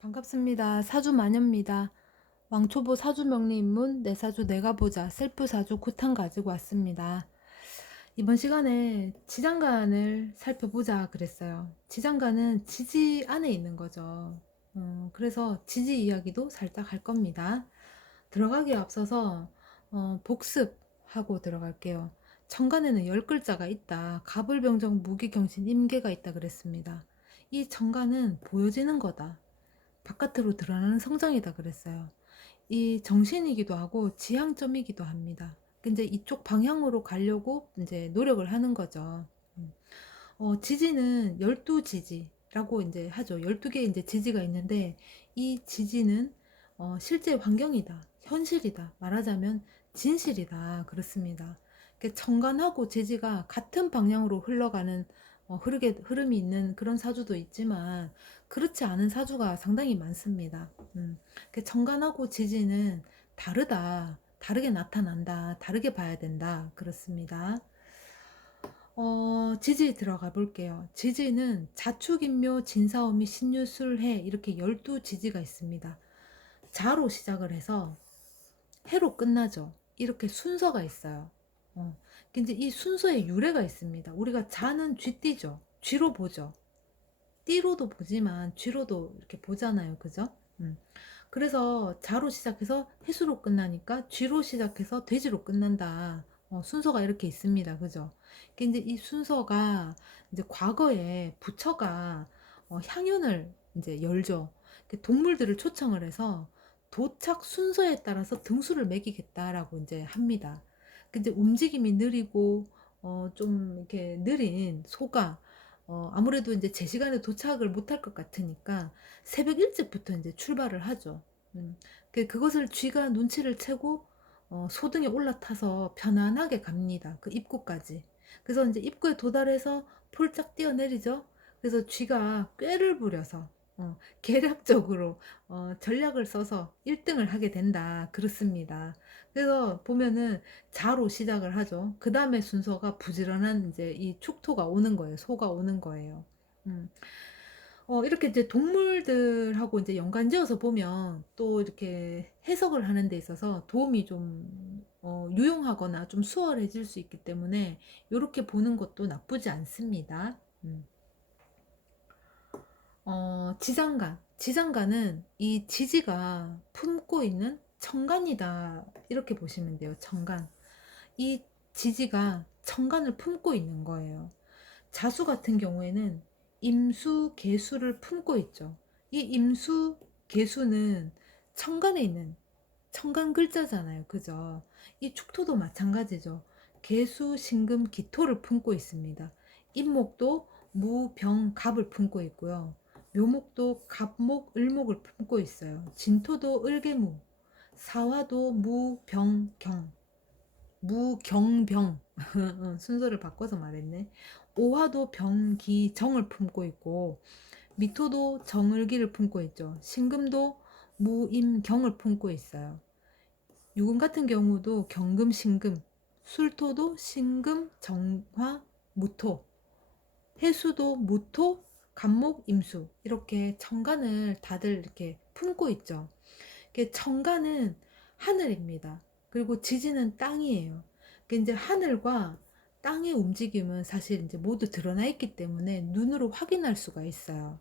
반갑습니다. 사주마녀입니다. 왕초보 사주명리입문 내 사주 내가 보자 셀프 사주 9탄 가지고 왔습니다. 이번 시간에 지장간을 살펴보자 그랬어요. 지장간은 지지 안에 있는 거죠. 그래서 지지 이야기도 살짝 할 겁니다. 들어가기에 앞서서 복습하고 들어갈게요. 천간에는 10글자가 있다. 갑을병정 무기경신 임계가 있다 그랬습니다. 이 천간은 보여지는 거다. 바깥으로 드러나는 성장이다 그랬어요. 이 정신이기도 하고 지향점이기도 합니다. 이제 이쪽 방향으로 가려고 이제 노력을 하는 거죠. 음. 지지는 12지지라고 이제 하죠. 12개의 이제 지지가 있는데 이 지지는 실제 환경이다. 현실이다. 말하자면 진실이다. 그렇습니다. 정관하고 지지가 같은 방향으로 흘러가는 흐름이 있는 그런 사주도 있지만 그렇지 않은 사주가 상당히 많습니다. 정관하고 지지는 다르다. 다르게 나타난다. 다르게 봐야 된다. 그렇습니다. 지지 들어가 볼게요. 지지는 자축인묘, 진사오미, 신유술해 이렇게 12지지가 있습니다. 자로 시작을 해서 해로 끝나죠. 이렇게 순서가 있어요. 이제 이 순서에 유래가 있습니다. 우리가 자는 쥐띠죠. 쥐로 보죠. 띠로도 보지만 쥐로도 이렇게 보잖아요. 그죠? 그래서 자로 시작해서 해수로 끝나니까 쥐로 시작해서 돼지로 끝난다. 순서가 이렇게 있습니다. 그죠? 이제 이 순서가 이제 과거에 부처가 향연을 이제 열죠. 동물들을 초청을 해서 도착 순서에 따라서 등수를 매기겠다라고 이제 합니다. 이제 움직임이 느리고 좀 이렇게 느린 소가 아무래도 이제 제 시간에 도착을 못할 것 같으니까 새벽 일찍부터 이제 출발을 하죠. 그것을 쥐가 눈치를 채고 소등에 올라타서 편안하게 갑니다. 그 입구까지. 그래서 이제 입구에 도달해서 폴짝 뛰어내리죠. 그래서 쥐가 꾀를 부려서 계략적으로 전략을 써서 1등을 하게 된다. 그렇습니다. 그래서 보면은 자로 시작을 하죠. 그 다음에 순서가 부지런한 이제 이 축토가 오는 거예요. 소가 오는 거예요. 음. 이렇게 이제 동물들하고 이제 연관지어서 보면 또 이렇게 해석을 하는 데 있어서 도움이 좀 유용하거나 좀 수월해질 수 있기 때문에 이렇게 보는 것도 나쁘지 않습니다. 지장간. 지장간은 이 지지가 품고 있는 천간이다. 이렇게 보시면 돼요. 천간. 이 지지가 천간을 품고 있는 거예요. 자수 같은 경우에는 임수, 계수를 품고 있죠. 이 임수, 계수는 천간에 있는 천간 글자잖아요. 그죠? 이 축토도 마찬가지죠. 계수, 신금, 기토를 품고 있습니다. 임목도 무, 병, 갑을 품고 있고요. 묘목도 갑목, 을목을 품고 있어요. 진토도 을개무, 사화도 무, 병, 경, 무경병 순서를 바꿔서 말했네. 오화도 병기 정을 품고 있고 미토도 정을기를 품고 있죠. 신금도 무임경을 품고 있어요. 유금 같은 경우도 경금 신금, 술토도 신금 정화 무토, 해수도 무토 간목 임수 이렇게 천간을 다들 이렇게 품고 있죠. 천간은 하늘입니다. 그리고 지지는 땅이에요. 이제 하늘과 땅의 움직임은 사실 이제 모두 드러나 있기 때문에 눈으로 확인할 수가 있어요.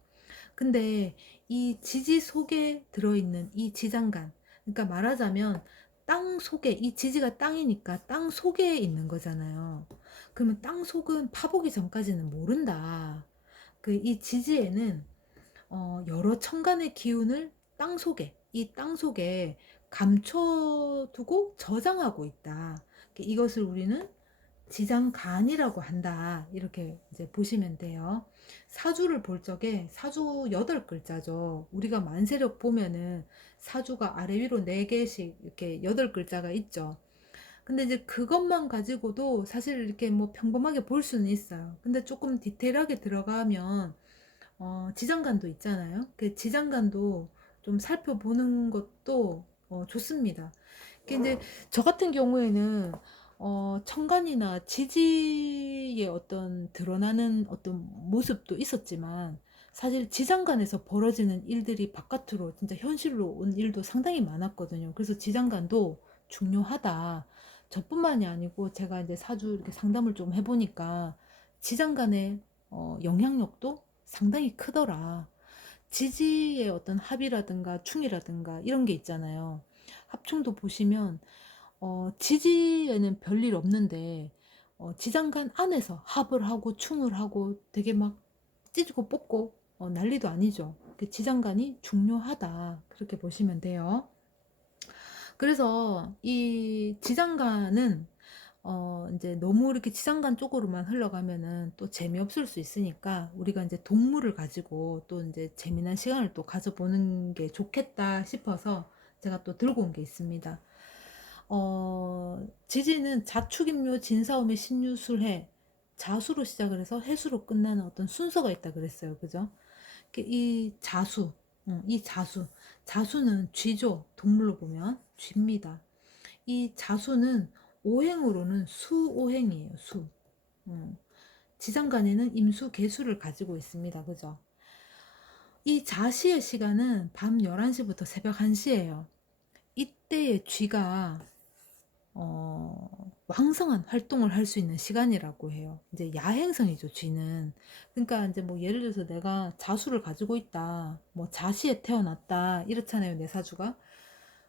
근데 이 지지 속에 들어있는 이 지장간, 그러니까 말하자면 땅 속에, 이 지지가 땅이니까 땅 속에 있는 거잖아요. 그러면 땅 속은 파보기 전까지는 모른다. 이 지지에는 여러 천간의 기운을 이 땅 속에 감춰두고 저장하고 있다. 이것을 우리는 지장간이라고 한다. 이렇게 이제 보시면 돼요. 사주를 볼 적에 사주 8글자죠. 우리가 만세력 보면은 사주가 아래 위로 4개씩 이렇게 8글자가 있죠. 근데 이제 그것만 가지고도 사실 이렇게 뭐 평범하게 볼 수는 있어요. 근데 조금 디테일하게 들어가면 지장간도 있잖아요. 그 지장간도 좀 살펴보는 것도 좋습니다. 이제 저 같은 경우에는 천간이나 지지의 어떤 드러나는 어떤 모습도 있었지만 사실 지장간에서 벌어지는 일들이 바깥으로 진짜 현실로 온 일도 상당히 많았거든요. 그래서 지장간도 중요하다. 저뿐만이 아니고 제가 이제 사주 이렇게 상담을 좀 해보니까 지장간의 영향력도 상당히 크더라. 지지의 어떤 합이라든가 충이라든가 이런 게 있잖아요. 합충도 보시면 지지에는 별일 없는데 지장간 안에서 합을 하고 충을 하고 되게 막 찢고 뽑고 난리도 아니죠. 그 지장간이 중요하다. 그렇게 보시면 돼요. 그래서 이 지장간은 이제 너무 이렇게 지장간 쪽으로만 흘러가면은 또 재미없을 수 있으니까 우리가 이제 동물을 가지고 또 이제 재미난 시간을 또 가져보는 게 좋겠다 싶어서 제가 또 들고 온 게 있습니다. 지지는 자축인묘 진사오미 신유술해 자수로 시작을 해서 해수로 끝나는 어떤 순서가 있다 그랬어요. 그죠? 이 자수, 이 자수는 쥐죠. 동물로 보면 쥐입니다. 이 자수는 오행으로는 수오행이에요. 수. 지장간에는 임수, 개수를 가지고 있습니다. 그죠? 이 자시의 시간은 밤 11시부터 새벽 1시예요. 이때의 쥐가 왕성한 활동을 할 수 있는 시간이라고 해요. 이제 야행성이죠, 쥐는. 그러니까 이제 뭐 예를 들어서 내가 자수를 가지고 있다, 뭐 자시에 태어났다, 이렇잖아요, 내 사주가.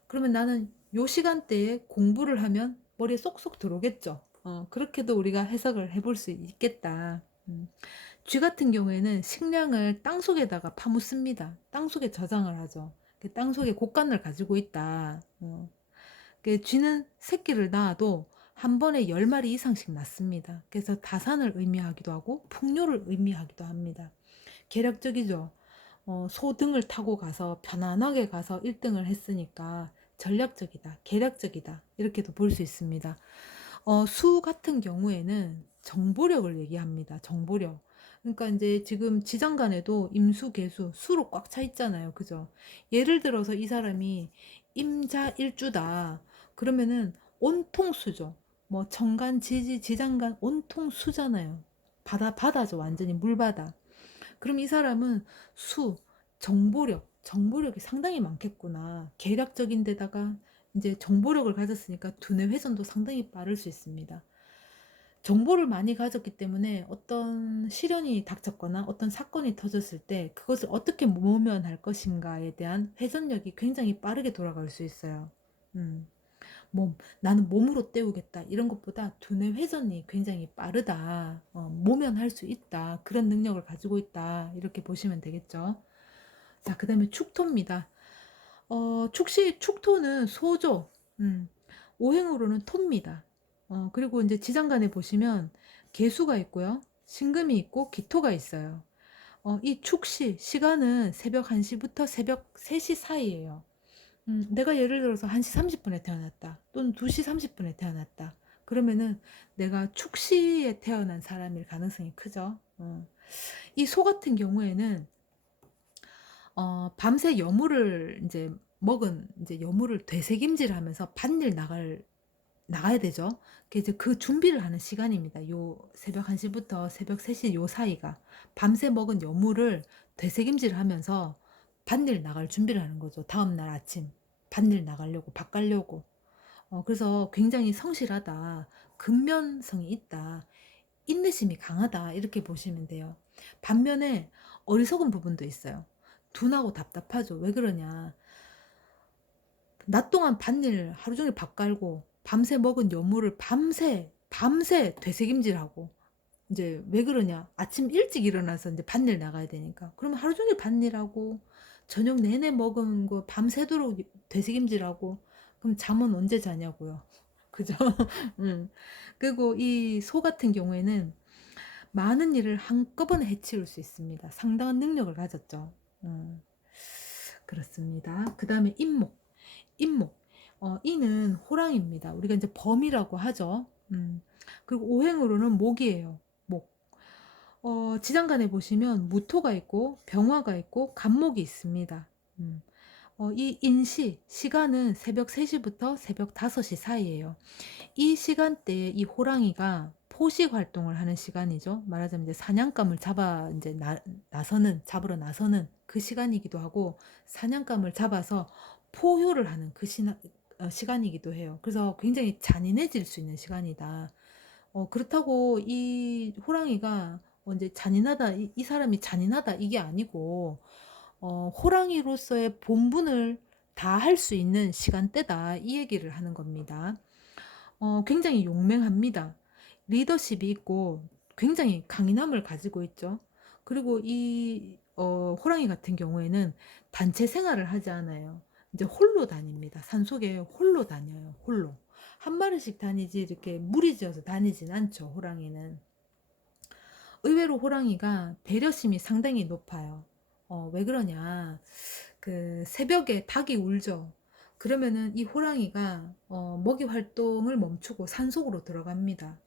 그러면 나는 요 시간대에 공부를 하면 머리에 쏙쏙 들어오겠죠. 그렇게도 우리가 해석을 해볼 수 있겠다. 쥐 같은 경우에는 식량을 땅 속에다가 파묻습니다. 땅 속에 저장을 하죠. 땅 속에 곡간을 가지고 있다. 쥐는 새끼를 낳아도 한 번에 10마리 이상씩 낳습니다. 그래서 다산을 의미하기도 하고 풍요를 의미하기도 합니다. 계략적이죠. 소 등을 타고 가서 편안하게 가서 1등을 했으니까 전략적이다, 계략적이다 이렇게도 볼 수 있습니다. 수 같은 경우에는 정보력을 얘기합니다. 정보력. 그러니까 이제 지금 지장간에도 임수, 개수, 수로 꽉 차 있잖아요. 그죠? 예를 들어서 이 사람이 임자일주다. 그러면은 온통 수죠. 뭐 정간, 지지, 지장간 온통 수잖아요. 바다죠. 완전히 물바다. 그럼 이 사람은 수, 정보력이 상당히 많겠구나. 계략적인 데다가 이제 정보력을 가졌으니까 두뇌 회전도 상당히 빠를 수 있습니다. 정보를 많이 가졌기 때문에 어떤 시련이 닥쳤거나 어떤 사건이 터졌을 때 그것을 어떻게 모면할 것인가에 대한 회전력이 굉장히 빠르게 돌아갈 수 있어요. 음. 나는 몸으로 때우겠다 이런 것보다 두뇌 회전이 굉장히 빠르다, 모면할 수 있다, 그런 능력을 가지고 있다 이렇게 보시면 되겠죠. 자, 그 다음에 축토입니다. 축토는 소죠. 오행으로는 토입니다. 그리고 이제 지장간에 보시면 개수가 있고요, 신금이 있고 기토가 있어요. 이 축시 시간은 새벽 1시부터 새벽 3시 사이예요. 내가 예를 들어서 1시 30분에 태어났다. 또는 2시 30분에 태어났다. 그러면은 내가 축시에 태어난 사람일 가능성이 크죠. 이 소 같은 경우에는 밤새 여물을 이제 먹은 이제 여물을 되새김질하면서 밭일 나가야 되죠. 이제 그 준비를 하는 시간입니다. 요 새벽 1시부터 새벽 3시 요 사이가 밤새 먹은 여물을 되새김질하면서 밭일 나갈 준비를 하는 거죠. 다음 날 아침 밭일 나가려고 밭 가려고. 그래서 굉장히 성실하다, 근면성이 있다, 인내심이 강하다 이렇게 보시면 돼요. 반면에 어리석은 부분도 있어요. 둔하고 답답하죠. 왜 그러냐? 낮 동안 밭일 하루 종일 밥 갈고 밤새 먹은 여물을 밤새 되새김질하고, 이제 왜 그러냐? 아침 일찍 일어나서 이제 밭일 나가야 되니까. 그러면 하루 종일 밭일하고 저녁 내내 먹은 거 밤새도록 되새김질하고, 그럼 잠은 언제 자냐고요. 그죠? 음. 그리고 이 소 같은 경우에는 많은 일을 한꺼번에 해치울 수 있습니다. 상당한 능력을 가졌죠. 그렇습니다. 그 다음에 임목. 이는 호랑입니다. 우리가 이제 범이라고 하죠. 그리고 오행으로는 목이에요. 목. 지장간에 보시면 무토가 있고 병화가 있고 간목이 있습니다. 이 시간은 새벽 3시부터 새벽 5시 사이예요. 이 시간대에 이 호랑이가 포식 활동을 하는 시간이죠. 말하자면 이제 사냥감을 잡아 이제 잡으러 나서는 그 시간이기도 하고, 사냥감을 잡아서 포효를 하는 그 시간이기도 해요. 그래서 굉장히 잔인해질 수 있는 시간이다. 그렇다고 이 호랑이가 이제 잔인하다, 이 사람이 잔인하다 이게 아니고, 호랑이로서의 본분을 다 할 수 있는 시간대다 이 얘기를 하는 겁니다. 굉장히 용맹합니다. 리더십이 있고 굉장히 강인함을 가지고 있죠. 그리고 이 호랑이 같은 경우에는 단체 생활을 하지 않아요. 이제 홀로 다닙니다. 산속에 홀로 다녀요. 홀로. 한 마리씩 다니지 이렇게 무리지어서 다니진 않죠. 호랑이는. 의외로 호랑이가 배려심이 상당히 높아요. 왜 그러냐. 그 새벽에 닭이 울죠. 그러면은 이 호랑이가 먹이 활동을 멈추고 산속으로 들어갑니다.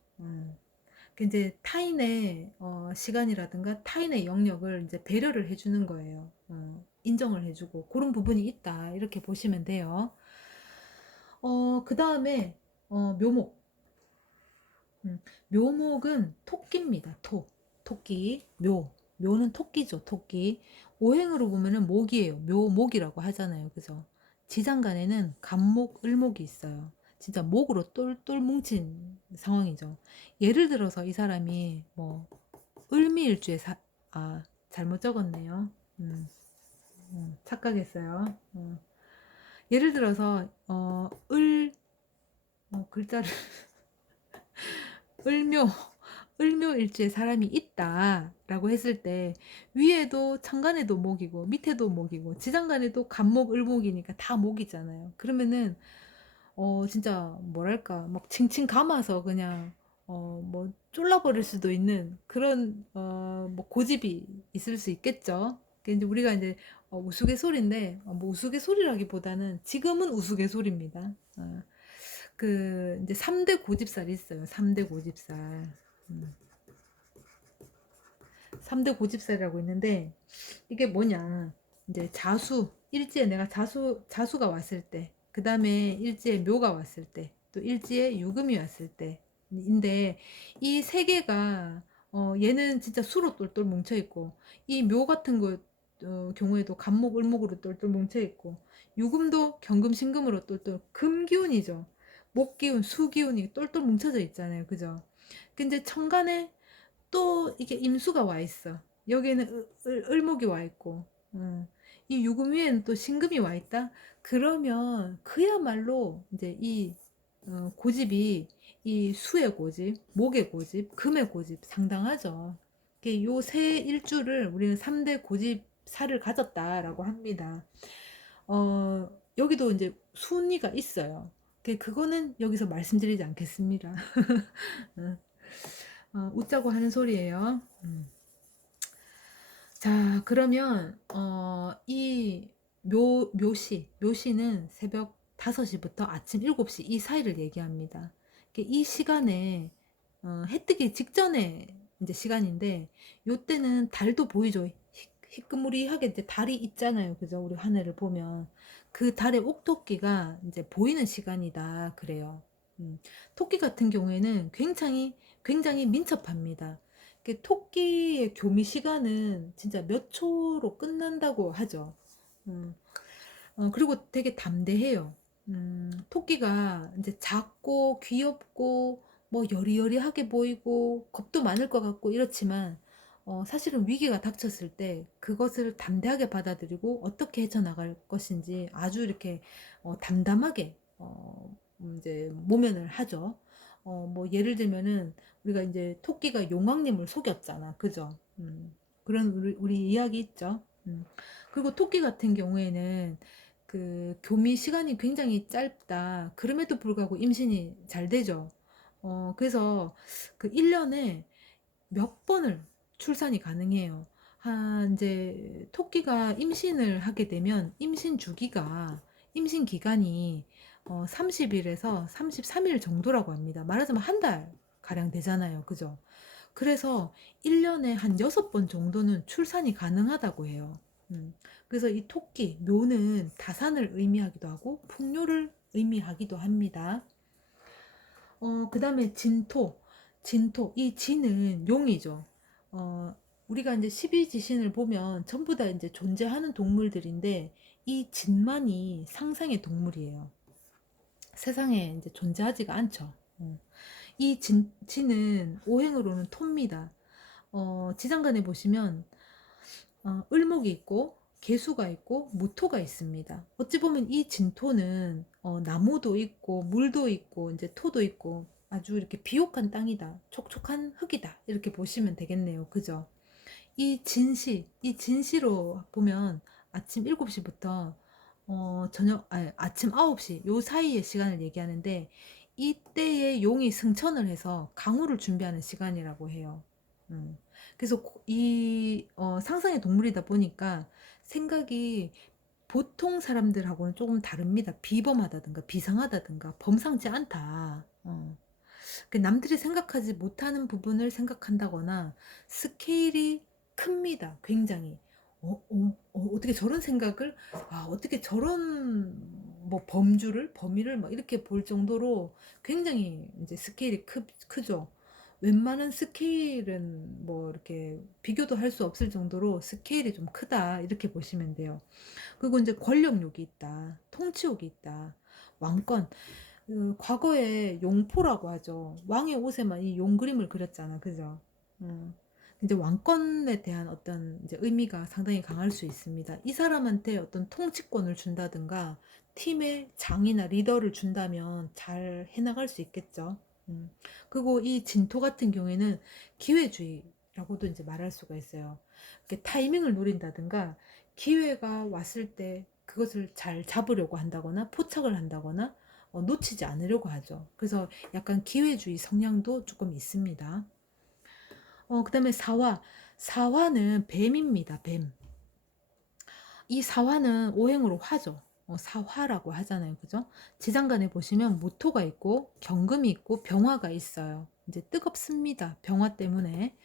그 이제 타인의 시간이라든가 타인의 영역을 이제 배려를 해주는 거예요. 인정을 해주고 그런 부분이 있다 이렇게 보시면 돼요. 그 다음에 묘목. 묘목은 토끼입니다. 토끼. 묘는 토끼죠. 토끼. 오행으로 보면은 목이에요. 묘목이라고 하잖아요. 그죠? 지장간에는 간목, 을목이 있어요. 진짜 목으로 똘똘 뭉친 상황이죠. 예를 들어서 이 사람이 뭐 을미일주에 잘못 적었네요. 착각했어요. 예를 들어서 글자를 을묘 을묘일주에 사람이 있다라고 했을 때 위에도 천간에도 목이고 밑에도 목이고 지장간에도 간목 을목이니까 다 목이잖아요. 그러면은 진짜 뭐랄까 막 칭칭 감아서 그냥 뭐 쫄라버릴 수도 있는 그런 뭐 고집이 있을 수 있겠죠. 이제 우리가 이제 우스갯소리인데 뭐 우스갯소리라기보다는 지금은 우스갯소리입니다. 그 이제 3대 고집살이 있어요. 3대 고집살. 3대 고집살이라고 있는데 이게 뭐냐? 이제 일지에 내가 자수가 왔을 때, 그 다음에 일지에 묘가 왔을 때, 또 일지에 유금이 왔을 때인데 이 세 개가 얘는 진짜 수로 똘똘 뭉쳐 있고 이 묘 같은 거 경우에도 간목 을목으로 똘똘 뭉쳐 있고 유금도 경금 신금으로 똘똘 금 기운이죠. 목 기운, 수 기운이 똘똘 뭉쳐져 있잖아요. 그죠? 근데 천간에 또 이게 임수가 와 있어. 여기에는 을목이 와 있고, 이 유금 위에는 또 신금이 와 있다. 그러면 그야말로 이제 이 고집이 이 수의 고집, 목의 고집, 금의 고집 상당하죠. 요 세 일주를 우리는 3대 고집사를 가졌다라고 합니다. 여기도 이제 순위가 있어요. 그거는 여기서 말씀드리지 않겠습니다. 웃자고 하는 소리예요. 자, 그러면 이 묘시는 새벽 5시부터 아침 7시 이 사이를 얘기합니다. 이 시간에 해 뜨기 직전에 이제 시간인데 요때는 달도 보이죠. 희끄무리하게 이제 달이 있잖아요. 그죠? 우리 하늘을 보면 그 달의 옥토끼가 이제 보이는 시간이다 그래요. 토끼 같은 경우에는 굉장히 민첩합니다. 토끼의 교미 시간은 진짜 몇 초로 끝난다고 하죠. 음, 그리고 되게 담대해요. 토끼가 이제 작고 귀엽고 뭐 여리여리하게 보이고 겁도 많을 것 같고 이렇지만 사실은 위기가 닥쳤을 때 그것을 담대하게 받아들이고 어떻게 헤쳐나갈 것인지 아주 이렇게 담담하게 이제 모면을 하죠. 뭐 예를 들면은 우리가 이제 토끼가 용왕님을 속였잖아. 그죠? 그런 우리 이야기 있죠. 그리고 토끼 같은 경우에는 그 교미 시간이 굉장히 짧다. 그럼에도 불구하고 임신이 잘 되죠. 그래서 그 1년에 몇 번을 출산이 가능해요. 이제 토끼가 임신을 하게 되면 임신 기간이 30일에서 33일 정도라고 합니다. 말하자면 한 달 가량 되잖아요. 그죠? 그래서 1년에 한 6번 정도는 출산이 가능하다고 해요. 그래서 이 토끼, 묘는 다산을 의미하기도 하고 풍요를 의미하기도 합니다. 그 다음에 진토. 진토, 이 진은 용이죠. 어, 우리가 이제 12지신을 보면 전부 다 이제 존재하는 동물들인데 이 진만이 상상의 동물이에요. 세상에 이제 존재하지가 않죠. 이 진은 오행으로는 토입니다. 지장간에 보시면 을목이 있고 개수가 있고 무토가 있습니다. 어찌 보면 이 진토는 나무도 있고 물도 있고 이제 토도 있고 아주 이렇게 비옥한 땅이다. 촉촉한 흙이다. 이렇게 보시면 되겠네요. 그죠? 이 진시로 보면 아침 7시부터 아침 9시 요 사이의 시간을 얘기하는데 이때에 용이 승천을 해서 강우를 준비하는 시간이라고 해요. 음. 그래서 상상의 동물이다 보니까 생각이 보통 사람들하고는 조금 다릅니다. 비범하다든가 비상하다든가 범상치 않다. 남들이 생각하지 못하는 부분을 생각한다거나 스케일이 큽니다. 굉장히. 어떻게 저런 생각을, 어떻게 저런 뭐 범위를 막 이렇게 볼 정도로 굉장히 이제 스케일이 크죠. 웬만한 스케일은 뭐 이렇게 비교도 할 수 없을 정도로 스케일이 좀 크다. 이렇게 보시면 돼요. 그리고 이제 권력욕이 있다. 통치욕이 있다. 왕권. 과거에 용포라고 하죠. 왕의 옷에만 이 용 그림을 그렸잖아. 그죠? 음. 이제 왕권에 대한 어떤 이제 의미가 상당히 강할 수 있습니다. 이 사람한테 어떤 통치권을 준다든가 팀의 장이나 리더를 준다면 잘 해나갈 수 있겠죠. 음. 그리고 이 진토 같은 경우에는 기회주의라고도 이제 말할 수가 있어요. 이렇게 타이밍을 노린다든가 기회가 왔을 때 그것을 잘 잡으려고 한다거나 포착을 한다거나 놓치지 않으려고 하죠. 그래서 약간 기회주의 성향도 조금 있습니다. 그다음에 사화. 사화는 뱀입니다. 뱀. 이 사화는 오행으로 화죠. 사화라고 하잖아요. 그죠? 지장간에 보시면 무토가 있고 경금이 있고 병화가 있어요. 이제 뜨겁습니다. 병화 때문에.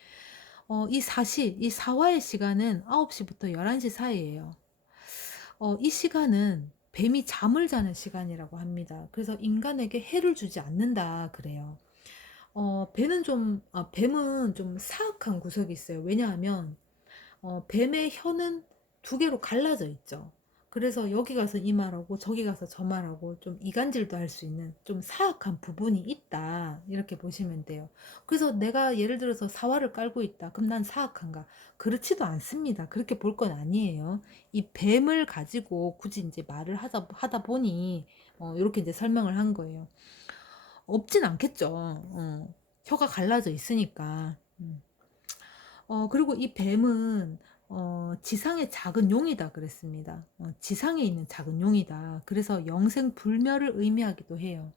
이 사화의 시간은 9시부터 11시 사이예요. 이 시간은 뱀이 잠을 자는 시간이라고 합니다. 그래서 인간에게 해를 주지 않는다 그래요. 뱀은 좀 사악한 구석이 있어요. 왜냐하면 뱀의 혀는 두 개로 갈라져 있죠. 그래서 여기 가서 이 말하고 저기 가서 저 말하고 좀 이간질도 할 수 있는 좀 사악한 부분이 있다. 이렇게 보시면 돼요. 그래서 내가 예를 들어서 사활을 깔고 있다. 그럼 난 사악한가? 그렇지도 않습니다. 그렇게 볼 건 아니에요. 이 뱀을 가지고 굳이 이제 말을 하다 보니 이렇게 이제 설명을 한 거예요. 없진 않겠죠. 혀가 갈라져 있으니까. 그리고 이 뱀은 지상의 작은 용이다 그랬습니다. 지상에 있는 작은 용이다. 그래서 영생불멸을 의미하기도 해요.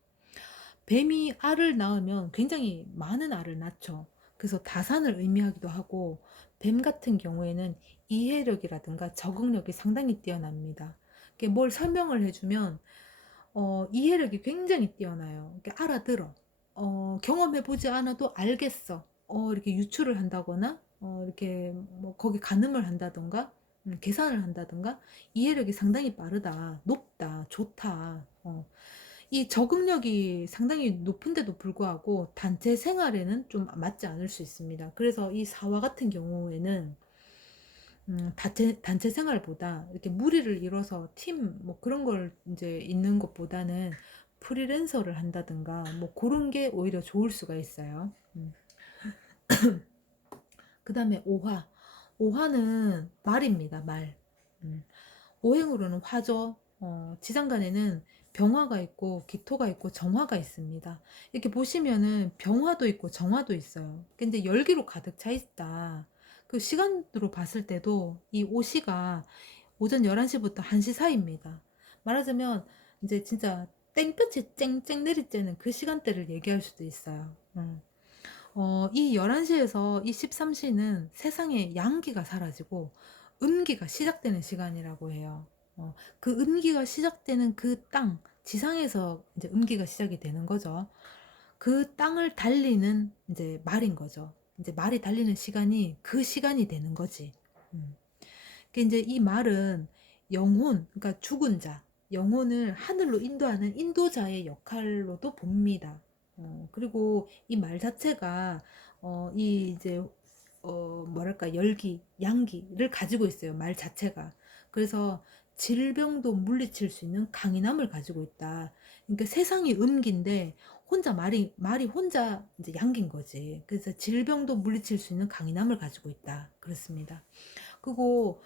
뱀이 알을 낳으면 굉장히 많은 알을 낳죠. 그래서 다산을 의미하기도 하고 뱀 같은 경우에는 이해력이라든가 적응력이 상당히 뛰어납니다. 이렇게 뭘 설명을 해주면 이해력이 굉장히 뛰어나요. 이렇게 알아들어. 경험해보지 않아도 알겠어. 이렇게 유추를 한다거나, 이렇게 뭐 거기 가늠을 한다던가, 계산을 한다던가, 이해력이 상당히 빠르다, 높다, 좋다. 이 적응력이 상당히 높은데도 불구하고 단체 생활에는 좀 맞지 않을 수 있습니다. 그래서 이 사화 같은 경우에는 단체 생활보다 이렇게 무리를 이뤄서 팀 뭐 그런 걸 이제 있는 것보다는 프리랜서를 한다든가 뭐 그런 게 오히려 좋을 수가 있어요. 그 다음에 오화. 오화는 말입니다. 말. 음. 오행으로는 화죠. 지장간에는 병화가 있고 기토가 있고 정화가 있습니다. 이렇게 보시면은 병화도 있고 정화도 있어요. 근데 열기로 가득 차 있다. 그 시간으로 봤을 때도 이 오시가 오전 11시부터 1시 사이입니다. 말하자면 이제 진짜 땡볕이 쨍쨍 내리쬐는 그 시간대를 얘기할 수도 있어요. 이 11시에서 이 13시는 세상에 양기가 사라지고 음기가 시작되는 시간이라고 해요. 그 음기가 시작되는 그 땅, 지상에서 이제 음기가 시작이 되는 거죠. 그 땅을 달리는 이제 말인 거죠. 이제 말이 달리는 시간이 그 시간이 되는 거지. 음. 이제 이 말은 영혼, 그러니까 죽은 자, 영혼을 하늘로 인도하는 인도자의 역할로도 봅니다. 그리고 이 말 자체가 이 이제 뭐랄까 열기, 양기를 가지고 있어요. 말 자체가. 그래서 질병도 물리칠 수 있는 강인함을 가지고 있다. 그러니까 세상이 음기인데 혼자 말이 혼자 이제 양기인 거지. 그래서 질병도 물리칠 수 있는 강인함을 가지고 있다. 그렇습니다. 그리고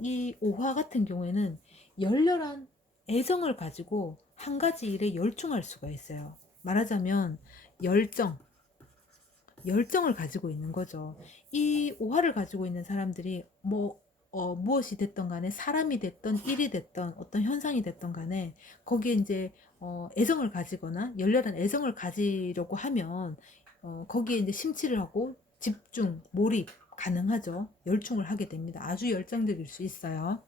이 오화 같은 경우에는 열렬한 애정을 가지고 한 가지 일에 열중할 수가 있어요. 말하자면 열정, 열정을 가지고 있는 거죠. 이 오화를 가지고 있는 사람들이 무엇이 됐던 간에 사람이 됐던 일이 됐던 어떤 현상이 됐던 간에 거기에 이제 애정을 가지거나 열렬한 애정을 가지려고 하면 거기에 이제 심취를 하고 집중, 몰입 가능하죠. 열중을 하게 됩니다. 아주 열정적일 수 있어요.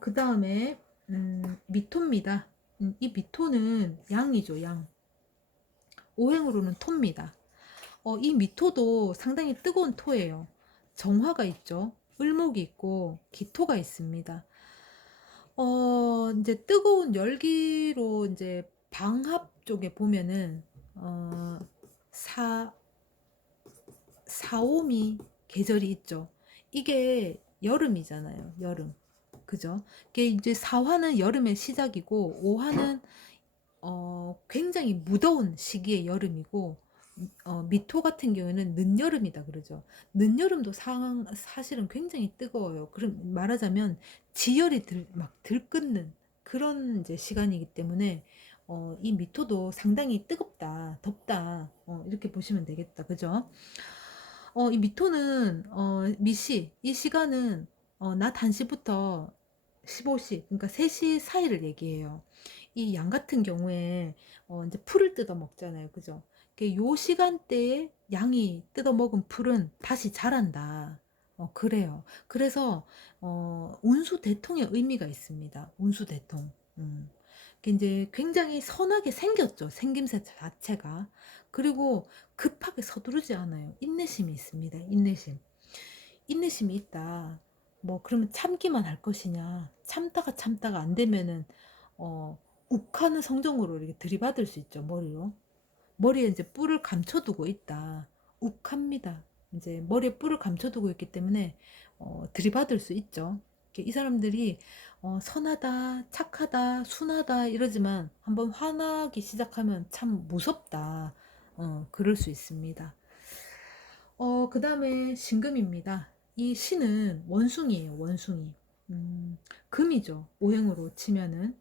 그 다음에 미토입니다. 이 미토는 양이죠, 양. 오행으로는 토입니다. 이 미토도 상당히 뜨거운 토예요. 정화가 있죠. 을목이 있고 기토가 있습니다. 이제 뜨거운 열기로 이제 방합 쪽에 보면은 사 사오미 계절이 있죠. 이게 여름이잖아요. 여름. 그죠? 이게 이제 사화는 여름의 시작이고 오화는 굉장히 무더운 시기의 여름이고 미토 같은 경우에는 늦여름이다 그러죠. 늦여름도 사실은 굉장히 뜨거워요. 그럼 말하자면 지열이 막 들끓는 그런 이제 시간이기 때문에 이 미토도 상당히 뜨겁다, 덥다 이렇게 보시면 되겠다. 그죠? 이 미토는 미시 이 시간은 낮 1시부터 15시 그러니까 3시 사이를 얘기해요. 이 양 같은 경우에 이제 풀을 뜯어 먹잖아요. 그죠? 요 시간대에 양이 뜯어 먹은 풀은 다시 자란다. 그래요. 그래서 운수 대통의 의미가 있습니다. 운수 대통. 이제 굉장히 선하게 생겼죠. 생김새 자체가. 그리고 급하게 서두르지 않아요. 인내심이 있습니다. 인내심. 인내심이 있다. 뭐 그러면 참기만 할 것이냐. 참다가 안 되면은 어 욱하는 성정으로 이렇게 들이받을 수 있죠. 머리로. 머리에 이제 뿔을 감춰두고 있다. 욱합니다. 이제 머리에 뿔을 감춰두고 있기 때문에 들이받을 수 있죠. 이 사람들이 선하다, 착하다, 순하다 이러지만 한번 화나기 시작하면 참 무섭다. 그럴 수 있습니다. 그 다음에 신금입니다. 이 신은 원숭이에요, 원숭이. 금이죠. 오행으로 치면은.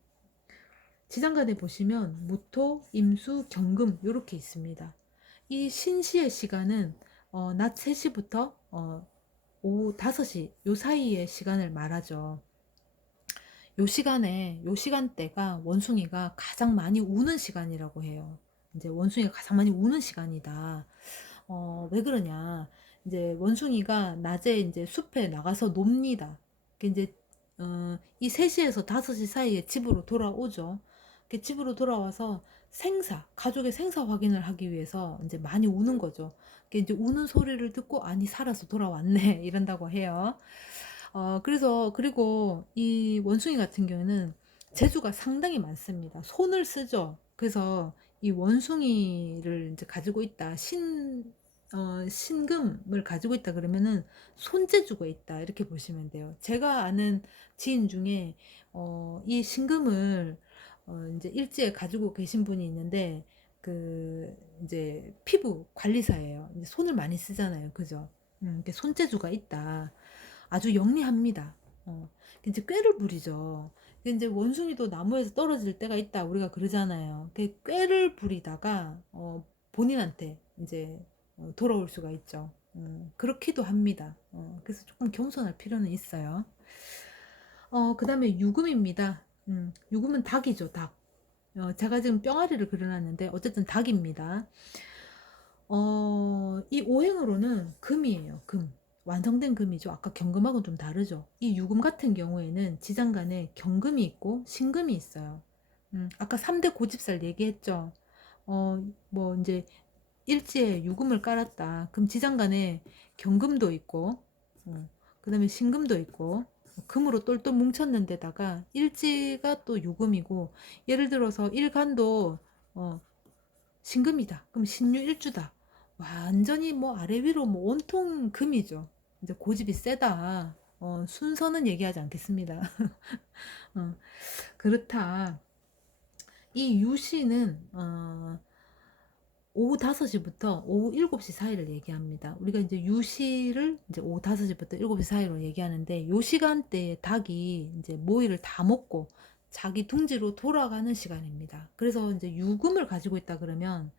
지장간에 보시면 무토, 임수, 경금 이렇게 있습니다. 이 신시의 시간은 낮 3시부터 오후 5시 요 사이의 시간을 말하죠. 요 시간대가 원숭이가 가장 많이 우는 시간이라고 해요. 이제 원숭이가 가장 많이 우는 시간이다. 왜 그러냐. 이제 원숭이가 낮에 이제 숲에 나가서 놉니다. 이제 이 3시에서 5시 사이에 집으로 돌아오죠. 집으로 돌아와서 가족의 생사 확인을 하기 위해서 이제 많이 우는 거죠. 이제 우는 소리를 듣고 아니 살아서 돌아왔네 이런다고 해요. 그리고 이 원숭이 같은 경우는 재주가 상당히 많습니다. 손을 쓰죠. 그래서 이 원숭이를 이제 가지고 있다. 신금을 가지고 있다 그러면은 손재주가 있다. 이렇게 보시면 돼요. 제가 아는 지인 중에, 이 신금을, 이제 일지에 가지고 계신 분이 있는데, 이제 피부 관리사예요. 이제 손을 많이 쓰잖아요. 그죠? 이렇게 손재주가 있다. 아주 영리합니다. 이제 꾀를 부리죠. 이제 원숭이도 나무에서 떨어질 때가 있다. 우리가 그러잖아요. 꾀를 부리다가 본인한테 이제 돌아올 수가 있죠. 그렇기도 합니다. 그래서 조금 겸손할 필요는 있어요. 그 다음에 유금입니다. 유금은 닭이죠, 닭. 제가 지금 뿅아리를 그려놨는데 어쨌든 닭입니다. 이 오행으로는 금이에요, 금. 완성된 금이죠. 아까 경금하고는 좀 다르죠. 이 유금 같은 경우에는 지장간에 경금이 있고 신금이 있어요. 아까 3대 고집살 얘기했죠. 뭐 이제 일지에 유금을 깔았다. 그럼 지장간에 경금도 있고, 그 다음에 신금도 있고, 금으로 똘똘 뭉쳤는 데다가 일지가 또 유금이고, 예를 들어서 일간도 신금이다. 그럼 신유일주다. 완전히 뭐 아래 위로 뭐 온통 금이죠. 이제 고집이 세다. 순서는 얘기하지 않겠습니다. 어, 그렇다. 이 유시는 오후 5시부터 오후 7시 사이를 얘기합니다. 우리가 이제 유시를 이제 오후 5시부터 7시 사이로 얘기하는데, 요 시간대에 닭이 이제 모이를 다 먹고 자기 둥지로 돌아가는 시간입니다. 그래서 이제 유금을 가지고 있다 그러면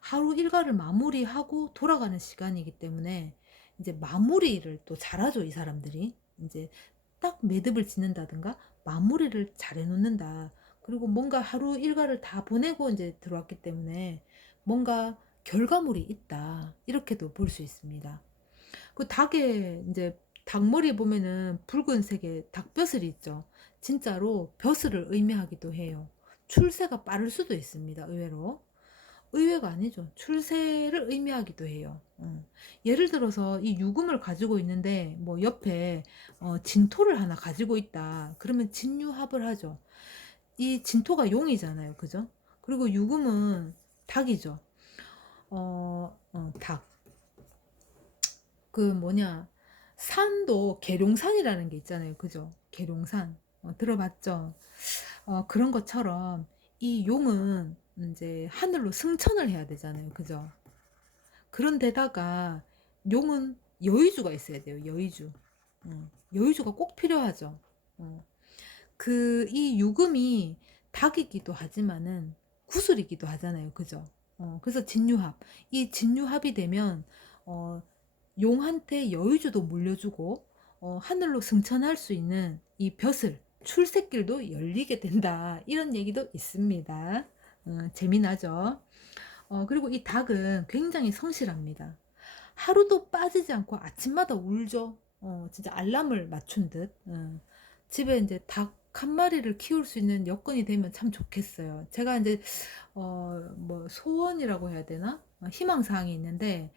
하루 일과를 마무리하고 돌아가는 시간이기 때문에 이제 마무리를 또 잘하죠, 이 사람들이. 이제 딱 매듭을 짓는다든가 마무리를 잘 해놓는다. 그리고 뭔가 하루 일과를 다 보내고 이제 들어왔기 때문에 뭔가 결과물이 있다. 이렇게도 볼 수 있습니다. 그 닭에 이제 닭머리에 보면은 붉은색의 닭벼슬이 있죠. 진짜로 벼슬을 의미하기도 해요. 출세가 빠를 수도 있습니다. 의외로. 의외가 아니죠. 출세를 의미하기도 해요. 예를 들어서 이 유금을 가지고 있는데 뭐 옆에 진토를 하나 가지고 있다. 그러면 진유합을 하죠. 이 진토가 용이잖아요. 그죠? 그리고 유금은 닭이죠. 닭. 그 뭐냐. 산도 계룡산이라는 게 있잖아요. 그죠? 계룡산. 들어봤죠? 그런 것처럼 이 용은 이제 하늘로 승천을 해야 되잖아요. 그죠? 그런데다가 용은 여의주가 있어야 돼요. 여의주. 여의주가 꼭 필요하죠. 그 이 유금이 닭이기도 하지만은 구슬이기도 하잖아요. 그죠? 그래서 진유합. 이 진유합이 되면 용한테 여의주도 물려주고 하늘로 승천할 수 있는 이 벼슬 출세길도 열리게 된다. 이런 얘기도 있습니다. 재미나죠? 그리고 이 닭은 굉장히 성실합니다. 하루도 빠지지 않고 아침마다 울죠. 진짜 알람을 맞춘 듯. 집에 이제 닭 한 마리를 키울 수 있는 여건이 되면 참 좋겠어요. 제가 이제 뭐 소원이라고 해야 되나? 희망사항이 있는데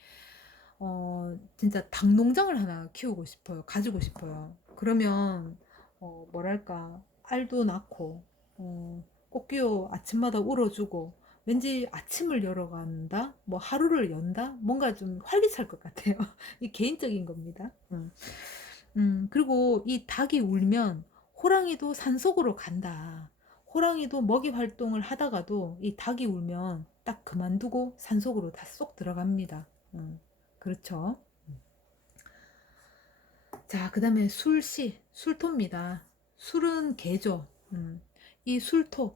진짜 닭 농장을 하나 키우고 싶어요. 가지고 싶어요. 그러면 뭐랄까 알도 낳고 꽃기호 아침마다 울어주고 왠지 아침을 열어간다, 뭐 하루를 연다, 뭔가 좀 활기찰 것 같아요. 이 개인적인 겁니다. 그리고 이 닭이 울면 호랑이도 산속으로 간다. 호랑이도 먹이 활동을 하다가도 이 닭이 울면 딱 그만두고 산속으로 다 쏙 들어갑니다. 그렇죠. 자, 그 다음에 술시, 술토입니다. 술은 개죠. 이 술토,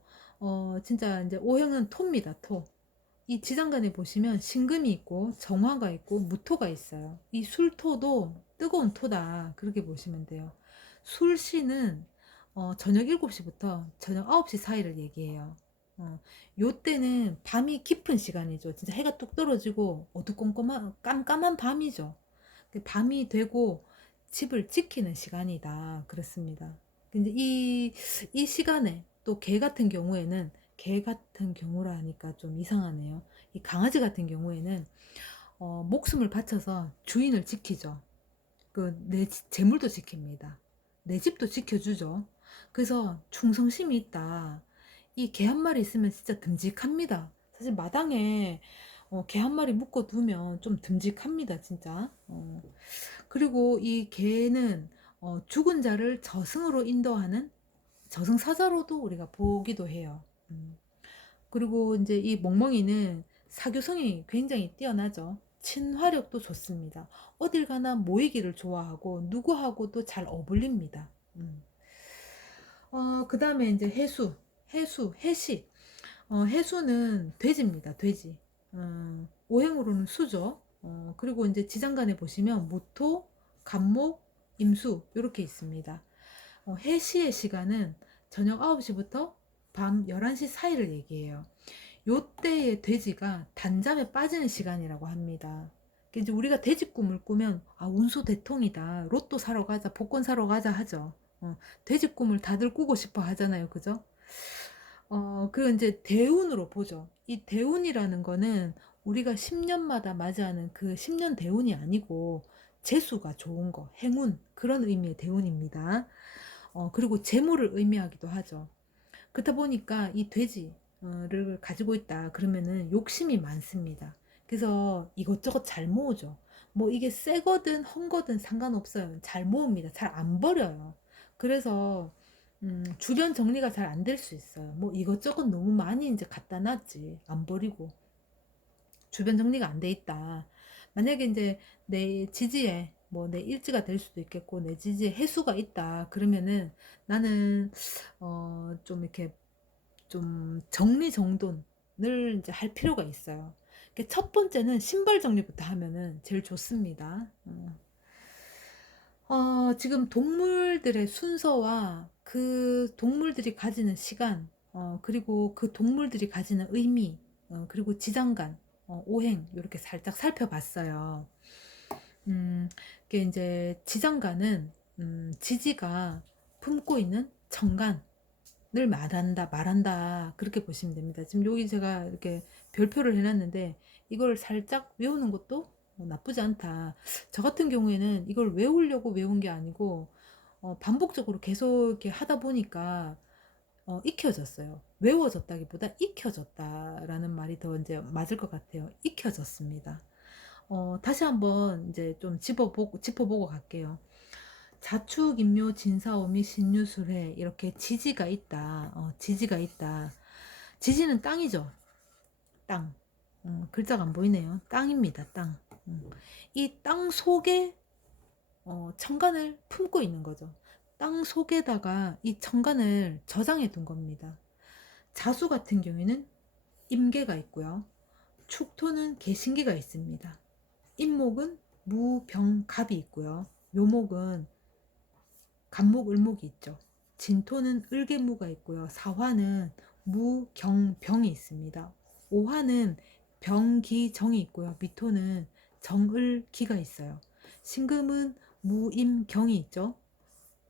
진짜 이제 오행은 토입니다, 토. 이 지장간에 보시면 신금이 있고 정화가 있고 무토가 있어요. 이 술토도 뜨거운 토다. 그렇게 보시면 돼요. 술시는 저녁 7시부터 저녁 9시 사이를 얘기해요. 요 때는 밤이 깊은 시간이죠. 진짜 해가 뚝 떨어지고 어두컴컴한 깜깜한 밤이죠. 밤이 되고 집을 지키는 시간이다. 그렇습니다. 근데 이 시간에 또 개 같은 경우에는, 개 같은 경우라 하니까 좀 이상하네요. 이 강아지 같은 경우에는 목숨을 바쳐서 주인을 지키죠. 그 내 재물도 지킵니다. 내 집도 지켜주죠. 그래서 충성심이 있다. 이 개 한 마리 있으면 진짜 듬직합니다. 사실 마당에 개 한 마리 묶어두면 좀 듬직합니다, 진짜. 그리고 이 개는 죽은 자를 저승으로 인도하는 저승사자로도 우리가 보기도 해요. 그리고 이제 이 멍멍이는 사교성이 굉장히 뛰어나죠. 친화력도 좋습니다. 어딜 가나 모이기를 좋아하고 누구하고도 잘 어울립니다. 그 다음에 이제 해시. 해수는 돼지입니다. 돼지. 오행으로는 수죠. 그리고 이제 지장간에 보시면 무토, 간목, 임수 이렇게 있습니다. 해시의 시간은 저녁 9시부터 밤 11시 사이를 얘기해요. 요때의 돼지가 단잠에 빠지는 시간이라고 합니다. 이제 우리가 돼지 꿈을 꾸면 운수 대통이다. 로또 사러 가자, 복권 사러 가자 하죠. 돼지 꿈을 다들 꾸고 싶어 하잖아요. 그죠? 그리고 이제 대운으로 보죠. 이 대운이라는 거는 우리가 10년마다 맞이하는 그 10년 대운이 아니고 재수가 좋은 거, 행운, 그런 의미의 대운입니다. 그리고 재물을 의미하기도 하죠. 그렇다 보니까 이 돼지, 를 가지고 있다 그러면은 욕심이 많습니다. 그래서 이것저것 잘 모으죠. 뭐 이게 새 거든 헝 거든 상관없어요. 잘 모읍니다. 잘 안 버려요. 그래서 주변 정리가 잘 안 될 수 있어요. 뭐 이것저것 너무 많이 이제 갖다 놨지. 안 버리고. 주변 정리가 안 돼 있다. 만약에 이제 내 지지에 뭐 내 일지가 될 수도 있겠고 내 지지에 해수가 있다. 그러면은 나는 좀 이렇게 좀 정리정돈을 이제 할 필요가 있어요. 첫 번째는 신발 정리부터 하면은 제일 좋습니다. 지금 동물들의 순서와 그 동물들이 가지는 시간, 그리고 그 동물들이 가지는 의미, 그리고 지장간, 오행, 이렇게 살짝 살펴봤어요. 이게 이제 지장간은, 지지가 품고 있는 정간을 말한다. 그렇게 보시면 됩니다. 지금 여기 제가 이렇게 별표를 해놨는데, 이걸 살짝 외우는 것도 나쁘지 않다. 저 같은 경우에는 이걸 외우려고 외운 게 아니고, 반복적으로 계속 이렇게 하다 보니까, 익혀졌어요. 외워졌다기보다 익혀졌다라는 말이 더 이제 맞을 것 같아요. 익혀졌습니다. 다시 한번 이제 좀 짚어보고 갈게요. 자축, 인묘, 진사오미, 신유술해 이렇게 지지가 있다. 지지가 있다. 지지는 땅이죠. 땅. 글자가 안 보이네요. 땅입니다. 땅. 이 땅 속에 천간을 품고 있는 거죠. 땅 속에다가 이 천간을 저장해 둔 겁니다. 자수 같은 경우에는 임계가 있고요. 축토는 개신기가 있습니다. 임목은 무병갑이 있고요. 묘목은 간목, 을목이 있죠. 진토는 을개무가 있고요. 사화는 무경병이 있습니다. 오화는 병기정이 있고요. 미토는 정을기가 있어요. 신금은 무임경이 있죠.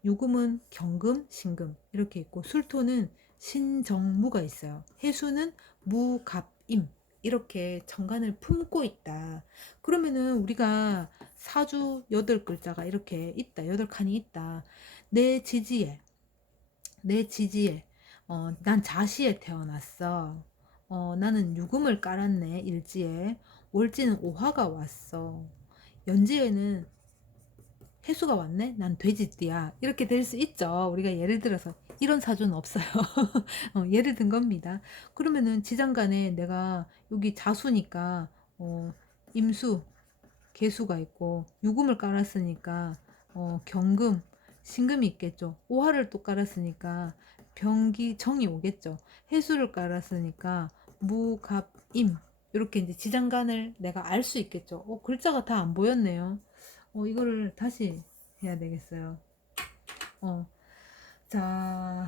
유금은 경금, 신금 이렇게 있고 술토는 신정무가 있어요. 해수는 무갑임 이렇게 정간을 품고 있다. 그러면은 우리가 사주 8글자가 이렇게 있다. 8칸이 있다. 내 지지에 난 자시에 태어났어. 나는 유금을 깔았네. 일지에 월지는 오화가 왔어. 연지에는 해수가 왔네? 난 돼지띠야. 이렇게 될 수 있죠. 우리가 예를 들어서 이런 사주는 없어요. 예를 든 겁니다. 그러면은 지장간에 내가 여기 자수니까 임수, 개수가 있고 유금을 깔았으니까 경금, 신금이 있겠죠. 오화를 또 깔았으니까 병기, 정이 오겠죠. 해수를 깔았으니까 무갑임 이렇게 이제 지장간을 내가 알 수 있겠죠. 글자가 다 안 보였네요. 이거를 다시 해야 되겠어요. 자,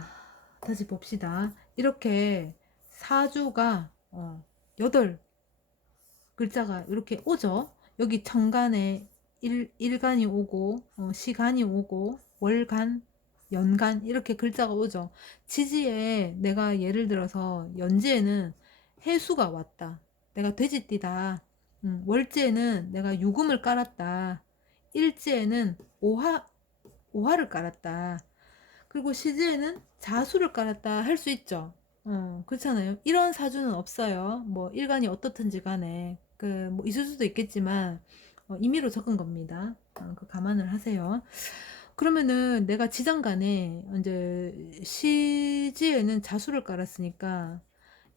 다시 봅시다. 이렇게 사주가 8글자가 이렇게 오죠. 여기 천간에 일간이 오고, 시간이 오고, 월간, 연간, 이렇게 글자가 오죠. 지지에 내가 예를 들어서 연지에는 해수가 왔다. 내가 돼지띠다. 월지에는 내가 유금을 깔았다. 일지에는 오화를 깔았다. 그리고 시지에는 자수를 깔았다 할 수 있죠. 그렇잖아요. 이런 사주는 없어요. 뭐 일간이 어떻든지 간에 뭐 있을 수도 있겠지만 임의로 적은 겁니다. 그 감안을 하세요. 그러면은 내가 지장간에 이제 시지에는 자수를 깔았으니까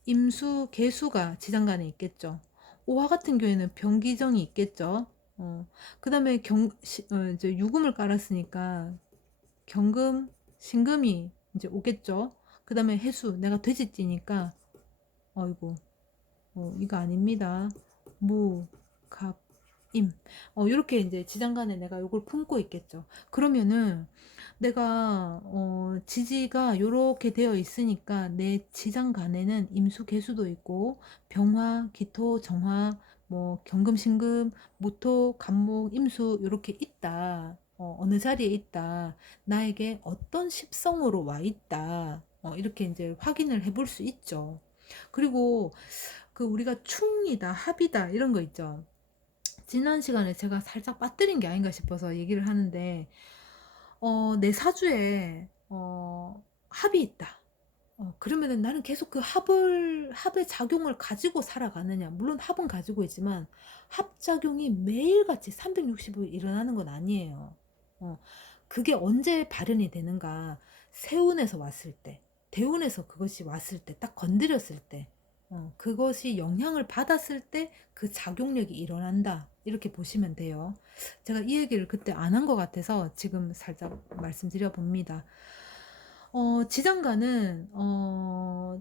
임수, 개수가 지장간에 있겠죠. 오화 같은 경우에는 병기정이 있겠죠. 그 다음에 이제 유금을 깔았으니까 경금, 신금이 이제 오겠죠. 그 다음에 해수, 내가 돼지띠니까, 어이구, 이거 아닙니다. 무, 갑, 임. 이렇게 이제 지장간에 내가 요걸 품고 있겠죠. 그러면은 내가, 지지가 요렇게 되어 있으니까 내 지장간에는 임수, 개수도 있고, 병화, 기토, 정화, 뭐, 경금, 신금, 무토, 간목, 임수, 요렇게 있다. 어느 자리에 있다. 나에게 어떤 십성으로 와 있다. 이렇게 이제 확인을 해볼 수 있죠. 그리고 그 우리가 충이다, 합이다 이런 거 있죠. 지난 시간에 제가 살짝 빠뜨린 게 아닌가 싶어서 얘기를 하는데 내 사주에 합이 있다. 그러면은 나는 계속 그 합의 작용을 가지고 살아가느냐. 물론 합은 가지고 있지만 합작용이 매일같이 365일 일어나는 건 아니에요. 어, 그게 언제 발현이 되는가. 세운에서 왔을 때, 대운에서 그것이 왔을 때, 딱 건드렸을 때, 그것이 영향을 받았을 때 그 작용력이 일어난다. 이렇게 보시면 돼요. 제가 이 얘기를 그때 안 한 것 같아서 지금 살짝 말씀드려 봅니다. 지장간은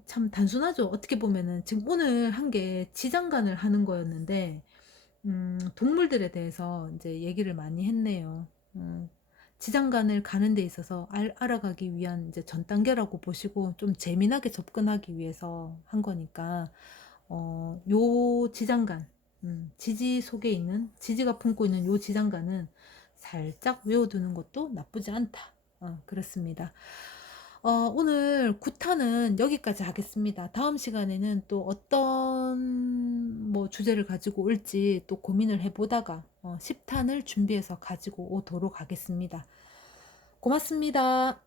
참 단순하죠. 어떻게 보면은 지금 오늘 한 게 지장간을 하는 거였는데 동물들에 대해서 이제 얘기를 많이 했네요. 지장간을 가는 데 있어서 알아가기 위한 이제 전 단계라고 보시고 좀 재미나게 접근하기 위해서 한 거니까 요 지장간, 지지 속에 있는 지지가 품고 있는 요 지장간은 살짝 외워두는 것도 나쁘지 않다. 그렇습니다. 오늘 구타는 여기까지 하겠습니다. 다음 시간에는 또 어떤 뭐 주제를 가지고 올지 또 고민을 해보다가 10탄을 준비해서 가지고 오도록 하겠습니다. 고맙습니다.